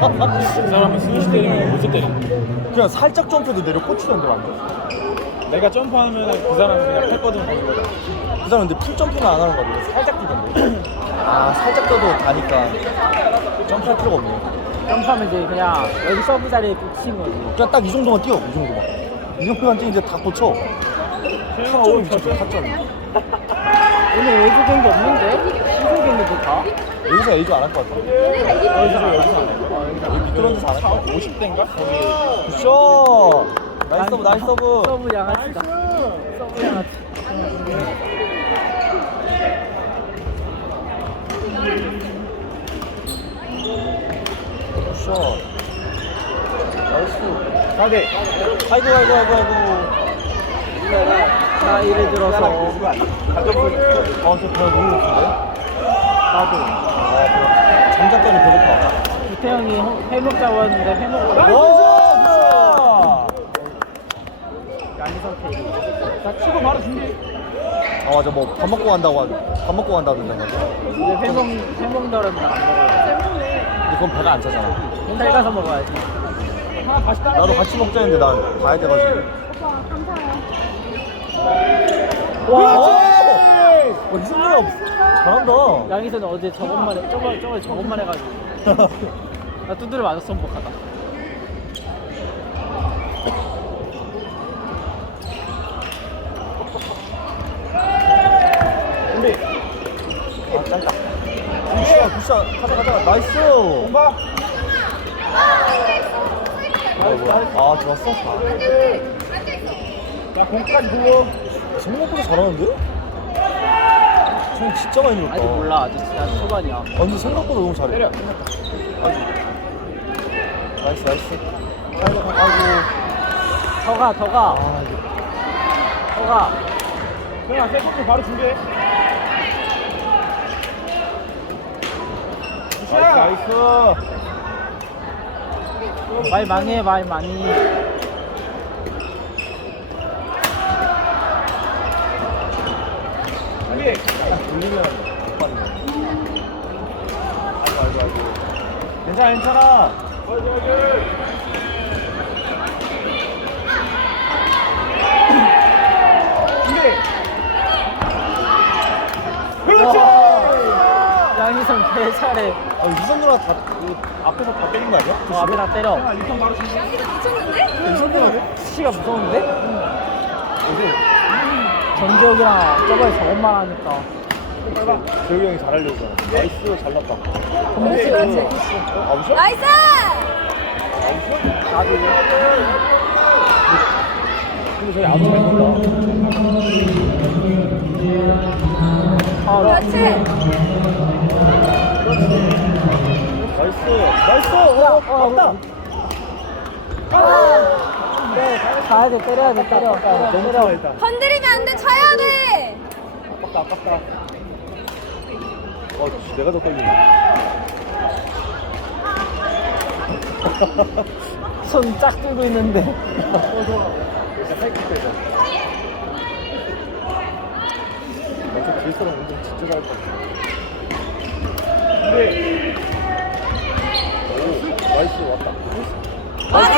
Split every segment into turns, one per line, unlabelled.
그 사람은 스매시 때리면 못서 때리는.
그냥 살짝 점프해도 내려 꽂히는데 완전.
내가 점프하면 그 사람은 그냥 팔 뻗으면 거든.
그 사람 근데 풀 점프는 안 하는 거 같아. 살짝 뛰던데. 아 살짝 떠도 다니까 점프할 필요가 없네.
점프하면 이제 그냥 여기 서브 자리에 꽂힌 거지.
그냥 딱 이 정도만 뛰어. 이 정도만. 이 정도만 뛰면 이제 다 꽂혀. 타점이 미쳤어. 타점.
오늘 외주 경기 없는데? 시즌 경기도 다?
여기서 A조 안 할 것 같아.
여기서 안 해.
여기 미끄러운 데서 안 할 것 같아.
50대인가? 거기.
굿샷! 나이스 서브, 나이스 서브.
서브 양아치다. 서브 양아치.
굿샷. 나이스.
4대.
아이고, 아이고, 아이고, 아이고.
나 예를 들어서
어, 저 그냥 너무 높은데?
나도
장작가는 배고파.
구태형이 회목 잡았는데 회목을
오!
양희성 테이블.
자, 치고 바로 준비.
아, 맞아. 뭐, 밥 먹고 간다고 밥 먹고 간다던데, 맞아.
근데 회목 넣으면 안 먹어요.
근데 그건 배가 안 차잖아.
홈텔 가서 먹어야지.
하나 다시 따라.
나도 같이 먹자 했는데 난 봐야 돼가지고.
와!
와, 이승준아 잘한다.
양희선은 어제 저것만 해가지고 나 두드려 맞았어 행복하다.
준비.
아, 짧다. 굿샷, 굿샷. 가자, 가자. 나이스.
공바.
아, 좋았어?
자, 공까지 보고.
생각보다 잘하는데? 쟤 진짜 많이 늘었다.
아직 몰라 아직 지난 초반이야.
아, 근데 생각보다 너무 잘해.
때려.
나이스, 나이스. 아이고, 아이고.
더가
아, 이거.
그냥 세컨드 바로 준비해.
나이스, 나이스.
말 많이 해 말 많이.
준비.
돌리면 못 받네. 아이고, 아이고, 아이고. 괜찮아, 괜찮아.
준비.
양희선 개 잘해.
아, 이선 누나 다, 이거 앞에서 다 때린 거 아니야?
앞에 다 때려.
자, 리턴 바로 준비.
이선 누나
시가 무서운데? 전지혁이랑 저번에 저것만 하니까.
재욱이 형이 잘하려고 했잖아. 나이스, 잘났다.
그렇지.
아웃이야?
나이스!
나도
근데 저희 아웃 잘 본다.
그렇지!
나이스, 나이스. 맞다.
가야 돼 때려야 돼 때려.
너무 좋아 일단.
건드리면 안 돼, 쳐야 돼!
아깝다, 아깝다. 내가 더 떨리네.
손 쫙 들고 있는데.
진짜 살짝 빼자. 저 뒤에 사람 운동 진짜 잘할 것 같아.
준비.
오, 나이스, 왔다.
맞아!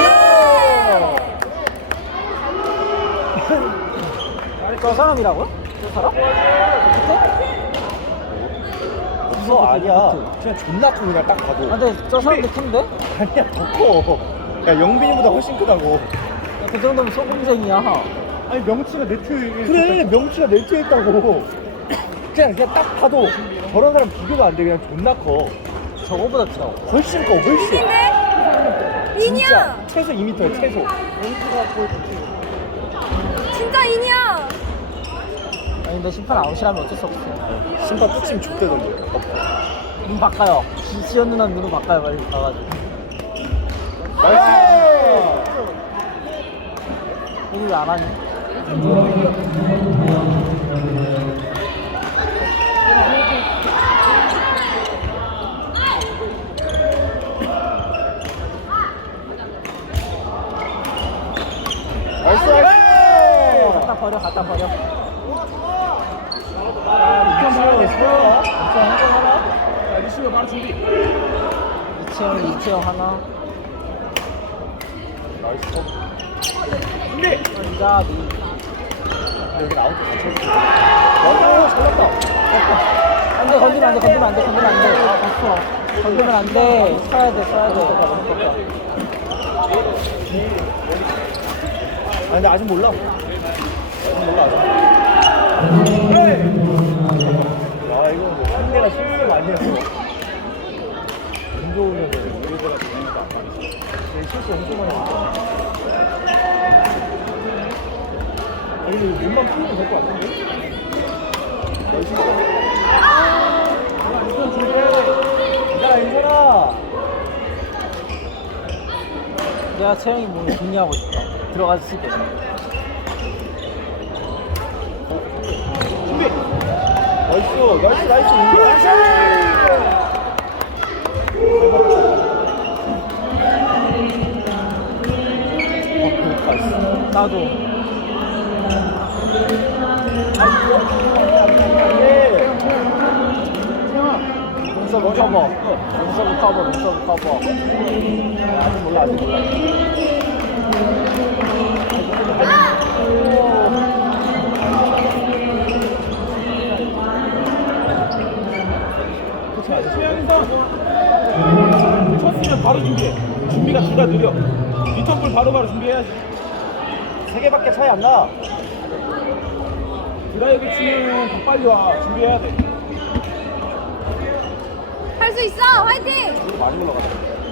저 사람이라고요? 저 사람?
무서워, 아니야. 그냥 존나 커, 그냥 딱 봐도.
아, 근데 저 사람도 큰데?
아니야, 더 커. 야, 영빈이보다 훨씬 크다고.
그 정도면 소금쟁이야.
아니, 명치가 네트에.
그래, 명치가 넬트에 있다고. 그냥 딱 봐도 저런 사람 비교가 안 돼. 그냥 존나 커.
저거보다 커.
훨씬 커, 훨씬.
인데? 인이야!
최소 2m야, 최소.
진짜 인이야!
아니 근데 심판 아웃이라면 어쩔 수 없어.
심판 뚝심 족대던데.
눈 바꿔요. 지연 누나 눈을 바꿔요 빨리 가가지고.
나이스!
이거 왜 안 하니?
나이스, 나이스!
갖다 버려.
리턴 바로
나이스.
자, 리시브 바로 준비.
이채영, 이채영 하나.
나이스.
까비.
여기 아웃 같이 해줄게. 와, 잘났다.
안 돼, 건드리면 안 돼, 건드리면 안 돼, 건드리면 안 돼. 아, 봤어. 건드리면 안 돼. 써야 돼, 써야 돼.
아, 근데 아직 몰라. 아직 몰라, 아직. 야, 이거 뭐 상대가 실수 많이 했어. 운 좋으면 우리들가 재밌다. 실수 엄청 많이 했어. 아니, 근데 이거 몸만 풀면 될 것 같은데? 열심히. 인선 준비해야 돼. 야, 인선아.
내가 채영이 몸을 정리하고 싶다. 들어가서 쓰게.
준비. 나이스, 나이스, 나이스. 나이스.
나도. 용서부 커버. 용서부 커버, 용서부 커버.
아직 몰라, 아직 몰라.
최영선 쳤으면 바로 준비해. 준비가 둘 다 느려. 리턴볼 바로바로 준비해야지.
3개밖에 차이 안 나.
드라이브 치면 더 빨리 와. 준비해야 돼.
할 수 있어. 화이팅.
많이 올라가네.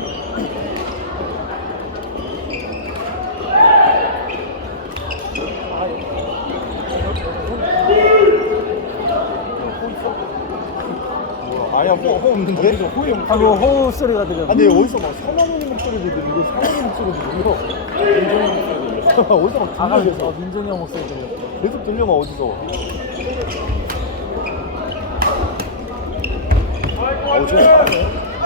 뭐야? 아야, 호 없는데? 호이 없.
방금 호흡 소리가 들려.
아니 어디서 막 서만훈이 목소리도 들리고 상훈이 목소리도 들려. 민종이 목소리도 들려. 어디서 막
아까
들려.
민종이 형 목소리 들렸어.
계속 들려 막 어디서. 저 잘하네.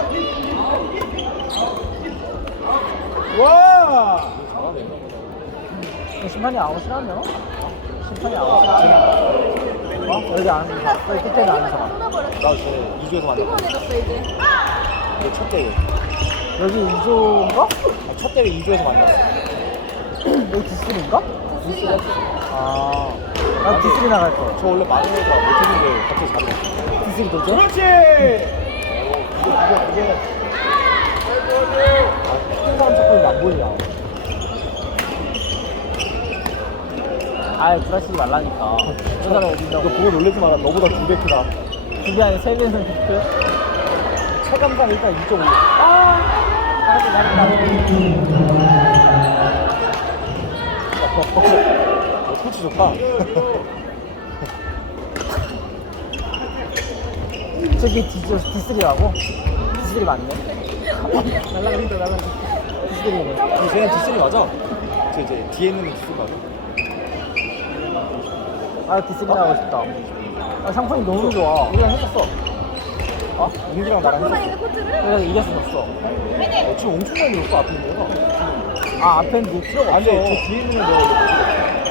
와!
잘하네.
심판이 아웃이라며? 심판이 아웃이라며? 여기 안 사. 여기 끝에는 안 사.
나쟤 2주에서 만났어.
피곤해졌어 이제.
첫 대회.
여기 2조인가?
아, 첫 대회 2주에서 만났어.
여기 디스인가?
수리가
아, 나 디스리 나갈 거.
저 원래 많은 애가 못했는데 갑자기 잘해.
디스리 도죠?
그렇지!
그게 큰 사람 자꾸 이거 안 보이냐.
아이, 구라치지 말라니까. 저 사람 어딘다고.
너 그거 놀라지 마라. 너보다 2배 크다.
그게 아니라 3배는 비트.
체감상 일단 2.5. 코치 좋다.
저기 디스리라고? 디스리 맞네? 날라간다, 날라간다. 디스리네.
쟤는 디스리 맞아? 저 이제 뒤에 있는 디스리 맞아?
아, 디스리 나가고 싶다. 아, 상품이 너무 좋아.
우리랑 했었어. 어? 웅기랑 나랑
누가
했었어.
있는 코트를?
그래서 이겼었어.
지금 엄청 많이 넣었어 앞에 있는 애가.
아, 앞엔 놓을 필요가
아니
없어.
저 뒤에 있는 애 내가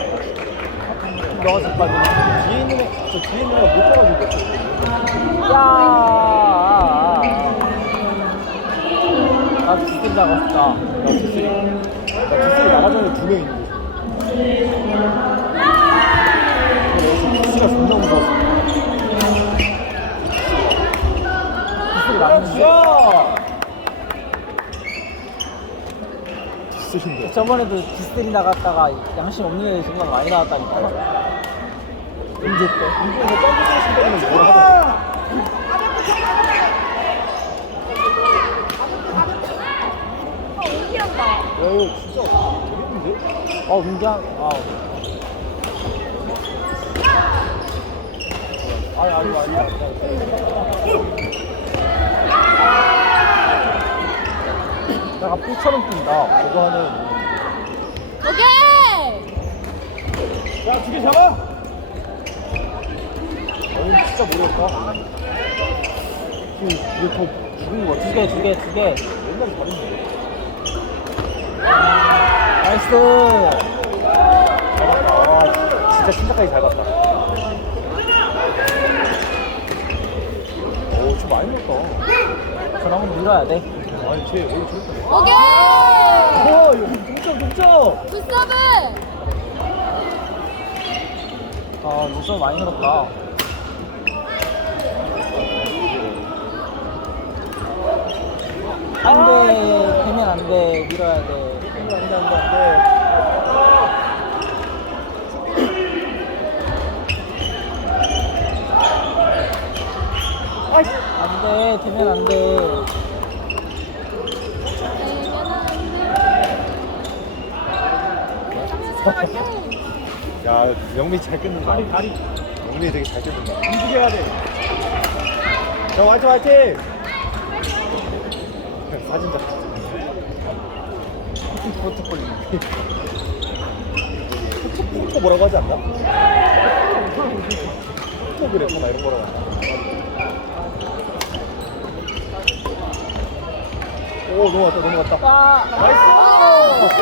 너가 잠깐만.
뒤에 있는 애, 저 뒤에 있는 애가 못 가가지고 뺐어.
야. 나도 디스리 나가고 싶다.
나 디스리 나가 전에 2명 있는 거지. 그래서 디스리가 존나 무서웠어.
디스리 나가고
야! 디스리인데.
저번에도 디스리 나갔다가 양심 없는 애들 정말 많이 나왔다니까. 문제 때.
이거 점프 쓰신 때문에 뭐라 하더라.
옮기란다.
야 이거 진짜 재밌는데?
문장.
아니.
내가 뿔처럼 뛴다.
저거 하는
오케이.
야, 2개 잡아!
진짜 모르겠다. 이게 더 죽은 거 같아.
두 개.
옛날에 잘했는데.
나이스.
잘 봤다. 와, 진짜 심사까지 잘 봤다. 오, 좀 많이 넣었다.
저런 건 밀어야 돼.
아니 쟤 원래 저렇게.
오케이.
와 이거 동점.
굿서브.
아 눈썹 많이 늘었다. 안돼 되면 안돼 밀어야 돼.
안돼.
안돼 되면 안돼.
야 영미 잘 끊는다.
다리
영미 되게 잘 끊는다.
움직여야 돼.
자 화이팅. 사진 작. 포 뭐라고 하지 않나? 포 그랬구나 이런 거라고. 오 넘어갔다. 나이스.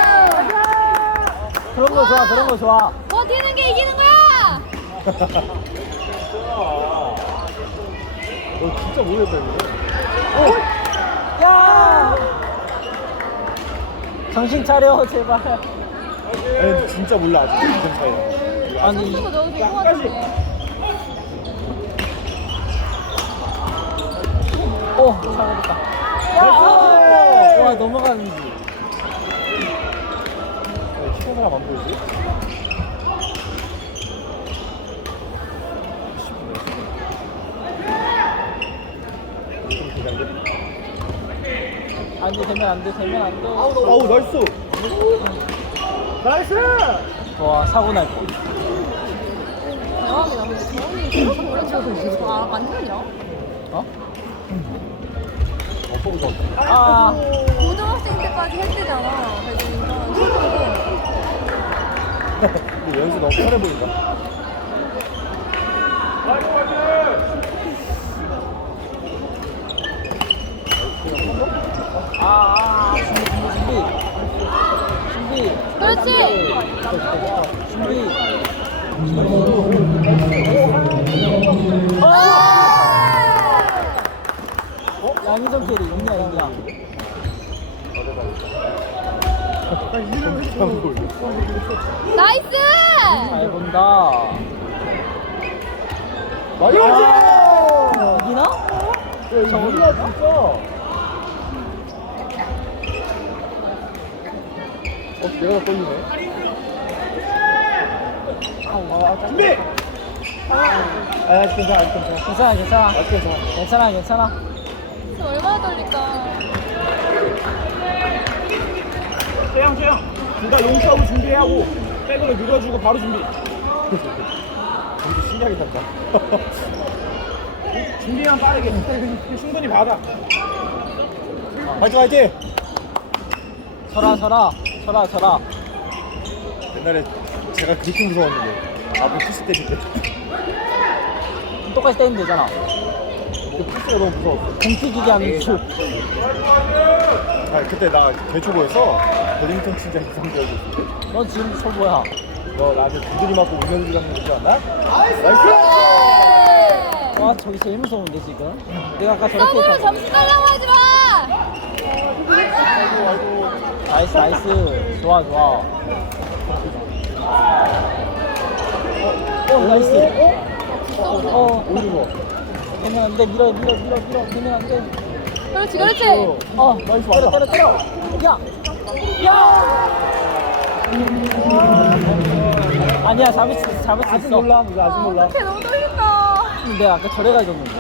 그런 거 좋아.
버티는 게 이기는 거야.
너 진짜 모르겠다 이거.
야 정신 차려 제발.
아니 진짜 몰라 아직 이점 차이.
아니
이거 넣어도 될것 같은데.
오 잘못했다. 와 넘어가는지.
시간 사람 안 보이지? 좀 긴장돼?
안돼 되면 안돼.
아우 나이스! 나이스!
와 사고 날 뻔.
대박이다. 근데 재원이 원래 저렇게 안 틀려?
어?
어퍼 좋아.
아
고등학생 때까지 했대잖아. 배드민턴 초등도.
근데 연수 너무 편해 보인다.
준비.
그렇지.
준비. 양희정 캐리 있냐.
나이스.
잘 본다.
나이스!
이기나?
저거 몰라 진짜. 내가 더 떨리네. 준비! 아직 괜찮아.
괜찮아.
그래서 얼마나 떨릴까.
태양 둘 다 용서하고 준비하고 백으로 밀어주고 바로 준비.
되게 신기하게 탄다.
준비만 빠르게 충분히 받아.
화이팅!
서라.
옛날에 제가 그렇게 무서웠는데 앞에 푸시 때릴 때
똑같이 때리면 되잖아.
그 푸시가 너무 무서웠어.
공튀기기 하는 줄.
아 그때 나 개초보여서 배드민턴 진짜 이상적이었어.
넌 지금 초보야.
너 나한테 두드리 맞고 울면서 가는 거 있지 않나? 나이스!
와 저기 제일 무서운데 지금. 내가 아까 저렇게
더블로
했잖아.
점수 달라고 하지 마.
나이스. 좋아. 나이스.
오히려 좋아.
되면 안 돼. 밀어. 되면 안 돼.
그렇지.
나이스 왔다.
때려. 야. 아니야 잡을 수 있어.
아직 몰라. 이거 아직 몰라.
어떡해, 너무 떨린다.
근데 내가 아까 저래 가졌는데.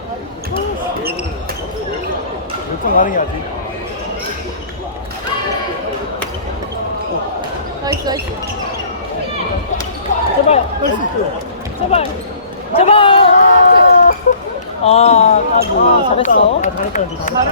요청 가능해 아직.
나이스.
제발. 아, 까비. 잘했어.
잘했다.